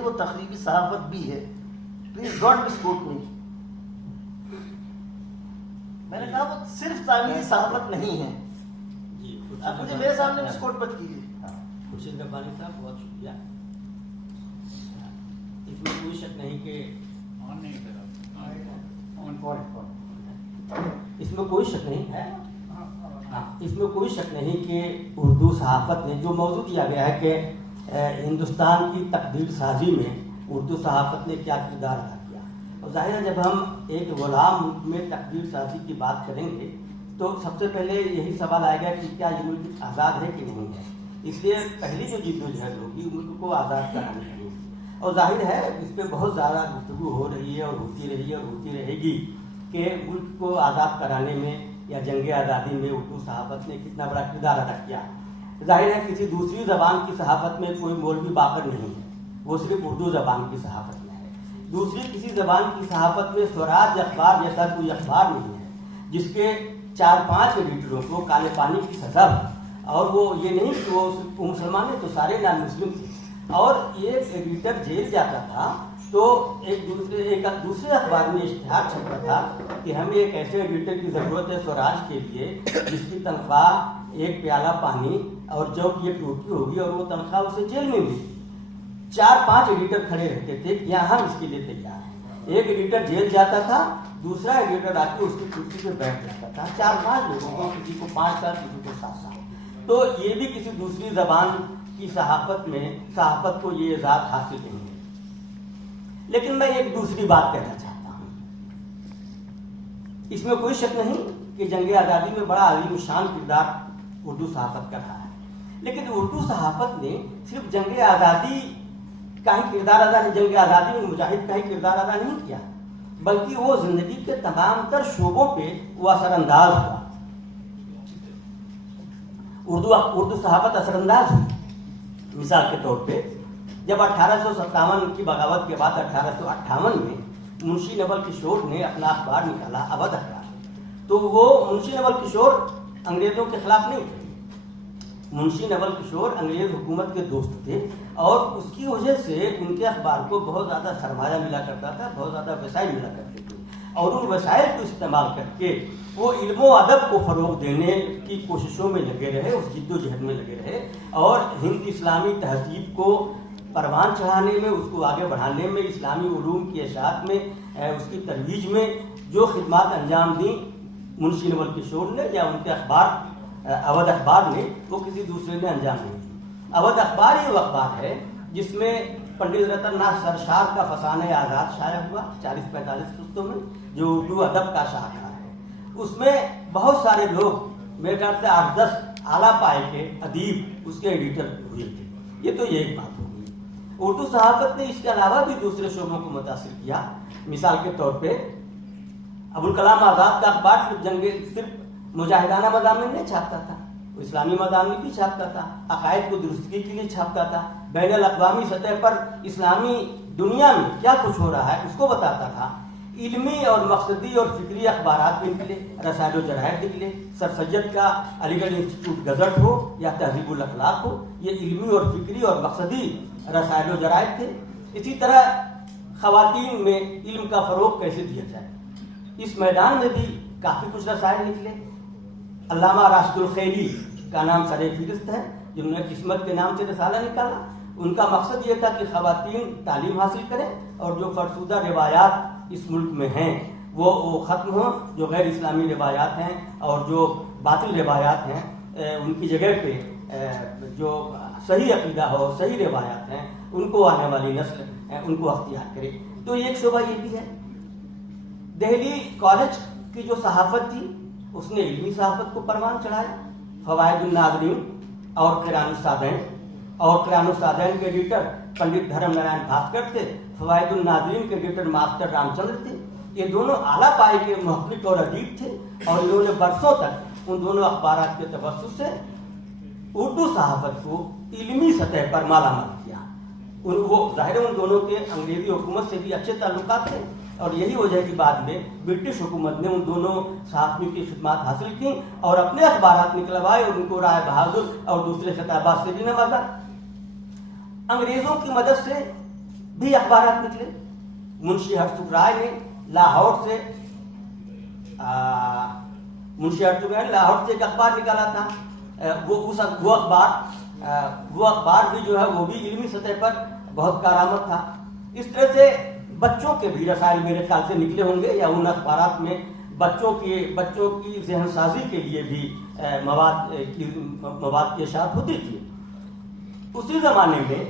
وہ تخلیقی صحافت بھی ہے. پلیز ڈونٹ مس کوٹ می. میں نے کہا وہ صرف تعمیری صحافت نہیں ہے. آپ مجھے میرے سامنے مس کوٹ مت کیجیے. خورشید ربانی صاحب بہت شکریہ. اس میں کوئی شک نہیں کہ اس میں کوئی شک نہیں ہے اس میں کوئی شک نہیں کہ اردو صحافت نے جو موضوع دیا گیا ہے کہ ہندوستان کی تقدیر سازی میں اردو صحافت نے کیا کردار ادا کیا. اور ظاہر ہے جب ہم ایک غلام ملک میں تقدیر سازی کی بات کریں گے تو سب سے پہلے یہی سوال آئے گا کہ کیا یہ ملک آزاد ہے کہ نہیں ہے. اس لیے پہلی جو جدوجہد ہوگی ملک کو آزاد کرانے کی ہوگی. اور ظاہر ہے اس پہ بہت زیادہ گفتگو ہو رہی ہے اور ہوتی رہی ہے اور ہوتی رہے گی کہ ملک کو آزاد کرانے میں یا جنگ آزادی میں اردو صحافت نے کتنا بڑا کردار ادا کیا. ظاہر ہے کسی دوسری زبان کی صحافت میں کوئی مولوی باقر نہیں ہے, وہ صرف اردو زبان کی صحافت میں ہے. دوسری کسی زبان کی صحافت میں سوراج اخبار جیسا کوئی اخبار نہیں ہے جس کے 4-5 ایڈیٹروں کو کالے پانی کی سزا ہو. اور وہ یہ نہیں کہ وہ مسلمان ہیں تو سارے نان مسلم تھے. اور ایک ایڈیٹر جیل جاتا تھا تو ایک دوسرے اخبار میں اشتہار چھپتا تھا کہ ہمیں ایک ایسے ایڈیٹر کی ضرورت ہے سوراج کے لیے جس کی تنخواہ ایک پیالہ پانی اور جو کی ایک روٹی ہوگی, اور وہ تنخواہ اسے جیل میں ملتی. 4-5 ایڈیٹر کھڑے رہتے تھے کہ یہاں ہم اس کے لیے تیار ہیں. ایک ایڈیٹر جیل جاتا تھا, دوسرا ایڈیٹر آ کے اس کی کرسی پہ بیٹھ جاتا تھا. 4-5 لوگوں کو, کسی کو 5 سال, کسی کو 7 سال. تو یہ بھی کسی دوسری زبان کی صحافت کو یہ اعزاز حاصل نہیں ہے. لیکن میں ایک دوسری بات کہنا چاہتا ہوں. اس میں کوئی شک نہیں کہ جنگ آزادی میں بڑا عظیم شان کردار اردو صحافت کا رہا ہے. لیکن اردو صحافت نے صرف جنگ آزادی کا ہی کردار ادا نہیں, جنگ آزادی میں مجاہد کا ہی کردار ادا نہیں کیا, بلکہ وہ زندگی کے تمام تر شعبوں پہ وہ اثر انداز ہوا. اردو صحافت اثر انداز ہوئی. مثال کے طور پہ جب 1857 کی بغاوت کے بعد 1858 میں منشی نول کشور نے اپنا اخبار نکالا اودھ اخبار, تو وہ منشی نول کشور انگریزوں کے خلاف نہیں تھے. منشی نول کشور انگریز حکومت کے دوست تھے اور اس کی وجہ سے ان کے اخبار کو بہت زیادہ سرمایہ ملا کرتا تھا, بہت زیادہ وسائل ملا کرتے تھے. اور ان وسائل کو استعمال کر کے وہ علم و ادب کو فروغ دینے کی کوششوں میں لگے رہے, اس جد و جہد میں لگے رہے, اور ہند اسلامی تہذیب کو پروان چڑھانے میں, اس کو آگے بڑھانے میں, اسلامی علوم کی اشاعت میں, اس کی ترویج میں جو خدمات انجام دیں منشی نول کشور نے یا ان کے اخبار اودھ اخبار نے, وہ کسی دوسرے نے انجام نہیں دی. اودھ اخبار یہ وہ اخبار ہے جس میں پنڈت رتن ناتھ سرشار کا فسانہ آزاد شائع ہوا 40-45 قسطوں میں, جو اردو ادب کا شاہکار ہے. اس میں بہت سارے لوگ, میرے خیال سے 8-10 اعلیٰ پائے کے ادیب اس کے ایڈیٹر ہوئے تھے. یہ تو یہ ایک بات ہو گئی. اردو صحافت نے اس کے علاوہ بھی دوسرے شعبوں کو متاثر کیا. مثال کے طور پہ ابوالکلام آزاد کا اخبار صرف مجاہدانہ مضامین نہیں چھاپتا تھا, وہ اسلامی مضامین بھی چھاپتا تھا, عقائد کو درستگی کے لیے چھاپتا تھا, بین الاقوامی سطح پر اسلامی دنیا میں کیا کچھ ہو رہا ہے اس کو بتاتا تھا. علمی اور مقصدی اور فکری اخبارات بھی نکلے, رسائل و جرائد نکلے. سر سید کا علی گڑھ انسٹیٹیوٹ گزٹ ہو یا تہذیب الاخلاق ہو, یہ علمی اور فکری اور مقصدی رسائل و جرائد تھے. اسی طرح خواتین میں علم کا فروغ کیسے دیا جائے, اس میدان میں بھی کافی کچھ رسائل نکلے. علامہ راشد الخیری کا نام سر فہرست ہے, جنہوں نے قسمت کے نام سے رسالہ نکالا. ان کا مقصد یہ تھا کہ خواتین تعلیم حاصل کریں اور جو فرسودہ روایات اس ملک میں ہیں وہ ختم ہوں, جو غیر اسلامی روایات ہیں اور جو باطل روایات ہیں ان کی جگہ پہ جو صحیح عقیدہ ہو, صحیح روایات ہیں, ان کو آنے والی نسل ان کو اختیار کرے. تو ایک شعبہ یہ بھی ہے. دہلی کالج کی جو صحافت تھی اس نے علمی صحافت کو پروان چڑھایا. فوائد الناظرین اور قرآن الصادین, اور قرآن الصادین کے ایڈیٹر پنڈت دھرم نارائن بھاسکر تھے, فوائد الناظرین کے ایڈیٹر ماسٹر رام چندر تھے. یہ دونوں اعلیٰ پائے کے محقق اور ادیب تھے, اور انہوں نے برسوں تک ان دونوں اخبارات کے توسط سے اردو صحافت کو علمی سطح پر مالا مال کیا. وہ ظاہر ان دونوں کے انگریزی حکومت سے بھی اچھے تعلقات تھے, اور یہی وجہ کی بعد میں برٹش حکومت نے ان دونوں صحافیوں کی خدمات حاصل کی اور اپنے اخبارات نکلوائے اور ان کو رائے بہادر اور دوسرے خطابات سے بھی نوازا. انگریزوں کی مدد سے بھی اخبارات نکلے. منشی ہرسکھ رائے نے لاہور سے ایک اخبار نکالا تھا. وہ اخبار بھی جو ہے وہ بھی علمی سطح پر بہت کارآمد تھا. اس طرح سے بچوں کے بھی رسائل میرے خیال سے نکلے ہوں گے، یا ان اخبارات میں بچوں کی ذہن سازی کے لیے بھی مواد کی اشاعت ہوتی تھی. اسی زمانے میں